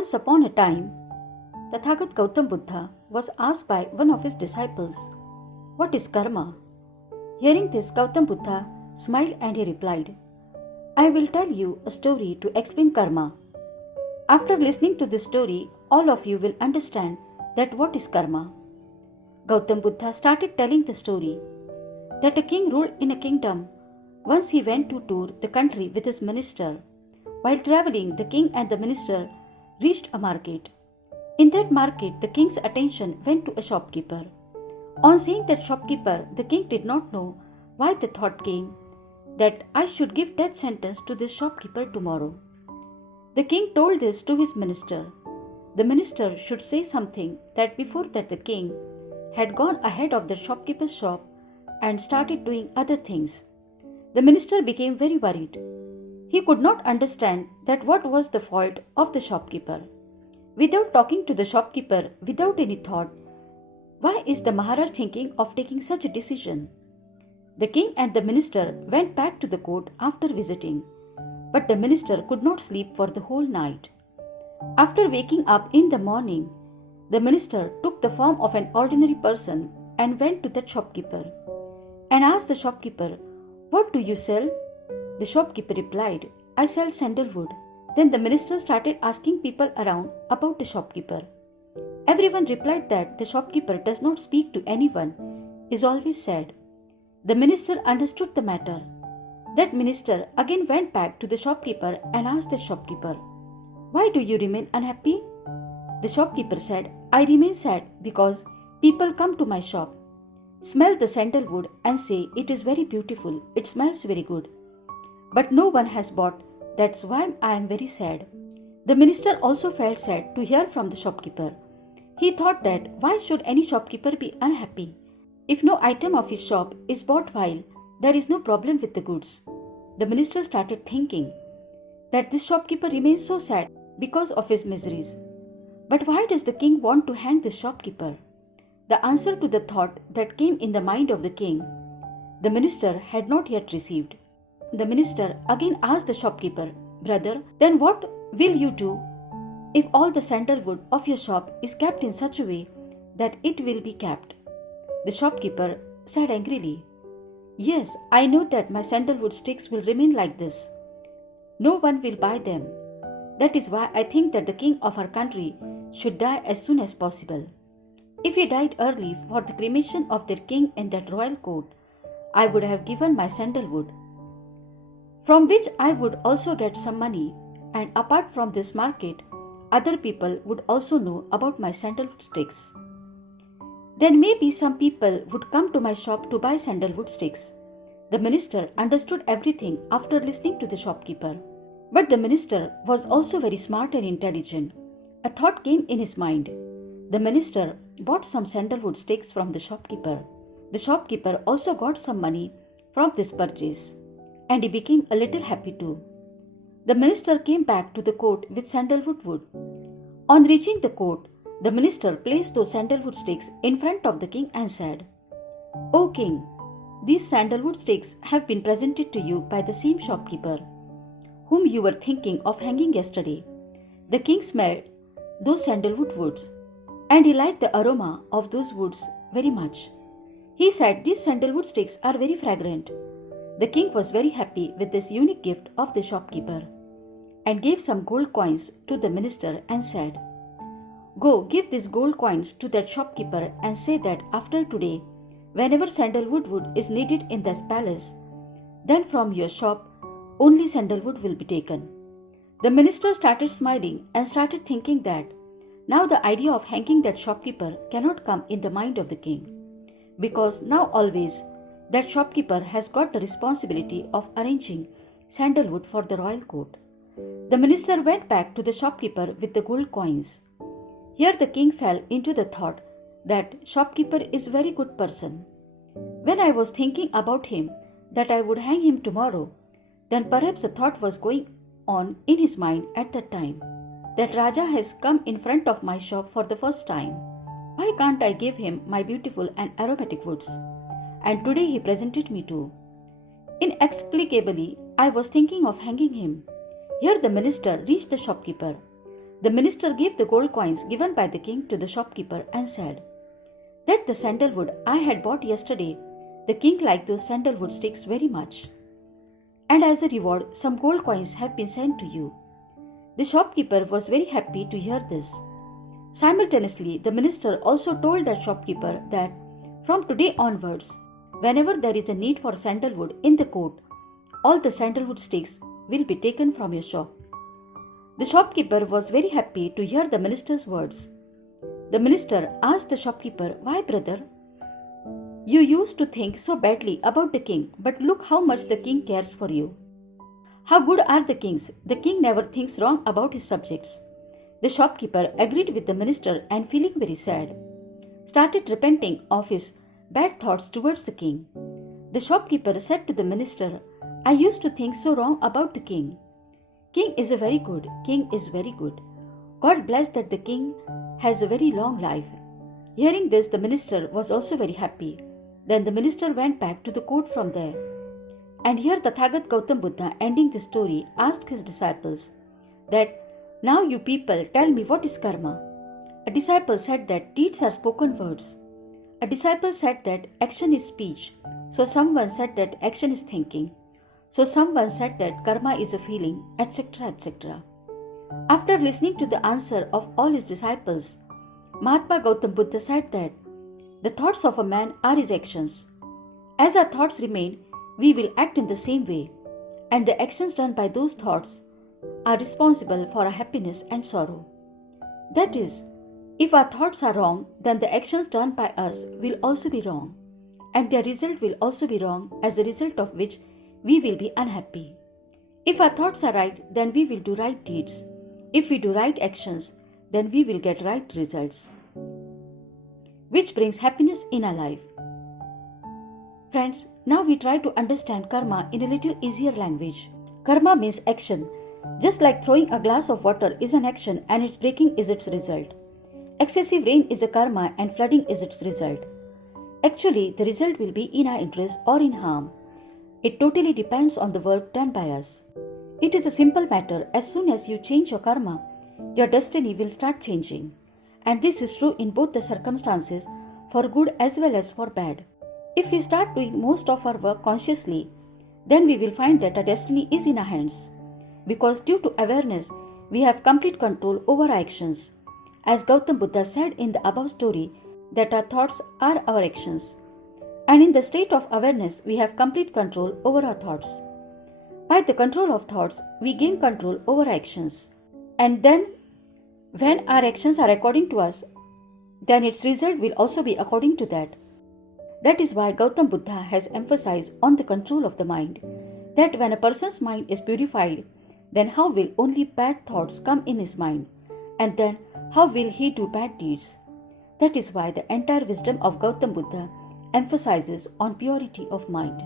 Once upon a time, Tathagat Gautam Buddha was asked by one of his disciples, "What is karma?" Hearing this, Gautam Buddha smiled and he replied, "I will tell you a story to explain karma. After listening to this story, all of you will understand that what is karma." Gautam Buddha started telling the story that a king ruled in a kingdom. Once he went to tour the country with his minister. While traveling, the king and the minister reached a market. In that market, the king's attention went to a shopkeeper. On seeing that shopkeeper, the king did not know why the thought came that I should give death sentence to this shopkeeper tomorrow. The king told this to his minister. The minister should say something that before that the king had gone ahead of the shopkeeper's shop and started doing other things. The minister became very worried. He could not understand that what was the fault of the shopkeeper. Without talking to the shopkeeper, without any thought, why is the Maharaj thinking of taking such a decision? The king and the minister went back to the court after visiting, but the minister could not sleep for the whole night. After waking up in the morning, the minister took the form of an ordinary person and went to that shopkeeper and asked the shopkeeper, "What do you sell?" The shopkeeper replied, "I sell sandalwood." Then the minister started asking people around about the shopkeeper. Everyone replied that the shopkeeper does not speak to anyone, is always sad. The minister understood the matter. That minister again went back to the shopkeeper and asked the shopkeeper, "Why do you remain unhappy?" The shopkeeper said, "I remain sad because people come to my shop, smell the sandalwood and say it is very beautiful, it smells very good. But no one has bought, that's why I am very sad." The minister also felt sad to hear from the shopkeeper. He thought that why should any shopkeeper be unhappy if no item of his shop is bought while there is no problem with the goods? The minister started thinking that this shopkeeper remains so sad because of his miseries. But why does the king want to hang this shopkeeper? The answer to the thought that came in the mind of the king, the minister had not yet received. The minister again asked the shopkeeper, "Brother, then what will you do if all the sandalwood of your shop is kept in such a way that it will be kept?" The shopkeeper said angrily, "Yes, I know that my sandalwood sticks will remain like this. No one will buy them. That is why I think that the king of our country should die as soon as possible. If he died early for the cremation of their king in that royal court, I would have given my sandalwood, from which I would also get some money, and apart from this market, other people would also know about my sandalwood sticks. Then maybe some people would come to my shop to buy sandalwood sticks." The minister understood everything after listening to the shopkeeper. But the minister was also very smart and intelligent. A thought came in his mind. The minister bought some sandalwood sticks from the shopkeeper. The shopkeeper also got some money from this purchase, and he became a little happy too. The minister came back to the court with sandalwood wood. On reaching the court, the minister placed those sandalwood sticks in front of the king and said, "O king, these sandalwood sticks have been presented to you by the same shopkeeper whom you were thinking of hanging yesterday." The king smelled those sandalwood woods, and he liked the aroma of those woods very much. He said, "These sandalwood sticks are very fragrant." The king was very happy with this unique gift of the shopkeeper and gave some gold coins to the minister and said, "Go give these gold coins to that shopkeeper and say that after today, whenever sandalwood wood is needed in this palace, then from your shop only sandalwood will be taken." The minister started smiling and started thinking that now the idea of hanging that shopkeeper cannot come in the mind of the king, because now always that shopkeeper has got the responsibility of arranging sandalwood for the royal court. The minister went back to the shopkeeper with the gold coins. Here the king fell into the thought that shopkeeper is a very good person. When I was thinking about him that I would hang him tomorrow, then perhaps the thought was going on in his mind at that time that Raja has come in front of my shop for the first time. Why can't I give him my beautiful and aromatic woods? And today he presented me too. Inexplicably, I was thinking of hanging him. Here the minister reached the shopkeeper. The minister gave the gold coins given by the king to the shopkeeper and said, "That the sandalwood I had bought yesterday, the king liked those sandalwood sticks very much. And as a reward, some gold coins have been sent to you." The shopkeeper was very happy to hear this. Simultaneously, the minister also told that shopkeeper that from today onwards, whenever there is a need for sandalwood in the court, all the sandalwood sticks will be taken from your shop. The shopkeeper was very happy to hear the minister's words. The minister asked the shopkeeper, "Why, brother? You used to think so badly about the king, but look how much the king cares for you. How good are the kings? The king never thinks wrong about his subjects." The shopkeeper agreed with the minister and, feeling very sad, started repenting of his bad thoughts towards the king. The shopkeeper said to the minister, "I used to think so wrong about the king. King is very good. King is very good. God bless that the king has a very long life." Hearing this, the minister was also very happy. Then the minister went back to the court from there. And here Tathagat Gautam Buddha, ending the story, asked his disciples that, "Now you people tell me, what is karma?" A disciple said that deeds are spoken words. A disciple said that action is speech. So someone said that action is thinking. So someone said that karma is a feeling, etc., etc. After listening to the answer of all his disciples, Mahatma Gautam Buddha said that the thoughts of a man are his actions. As our thoughts remain, we will act in the same way, and the actions done by those thoughts are responsible for our happiness and sorrow. That is, if our thoughts are wrong, then the actions done by us will also be wrong, and their result will also be wrong, as a result of which we will be unhappy. If our thoughts are right, then we will do right deeds. If we do right actions, then we will get right results, which brings happiness in our life. Friends, now we try to understand karma in a little easier language. Karma means action. Just like throwing a glass of water is an action and its breaking is its result. Excessive rain is a karma and flooding is its result. Actually, the result will be in our interest or in harm. It totally depends on the work done by us. It is a simple matter. As soon as you change your karma, your destiny will start changing. And this is true in both the circumstances, for good as well as for bad. If we start doing most of our work consciously, then we will find that our destiny is in our hands. Because due to awareness, we have complete control over our actions. As Gautam Buddha said in the above story, that our thoughts are our actions. And in the state of awareness, we have complete control over our thoughts. By the control of thoughts, we gain control over our actions. And then, when our actions are according to us, then its result will also be according to that. That is why Gautam Buddha has emphasized on the control of the mind, that when a person's mind is purified, then how will only bad thoughts come in his mind, and then how will he do bad deeds? That is why the entire wisdom of Gautam Buddha emphasizes on purity of mind.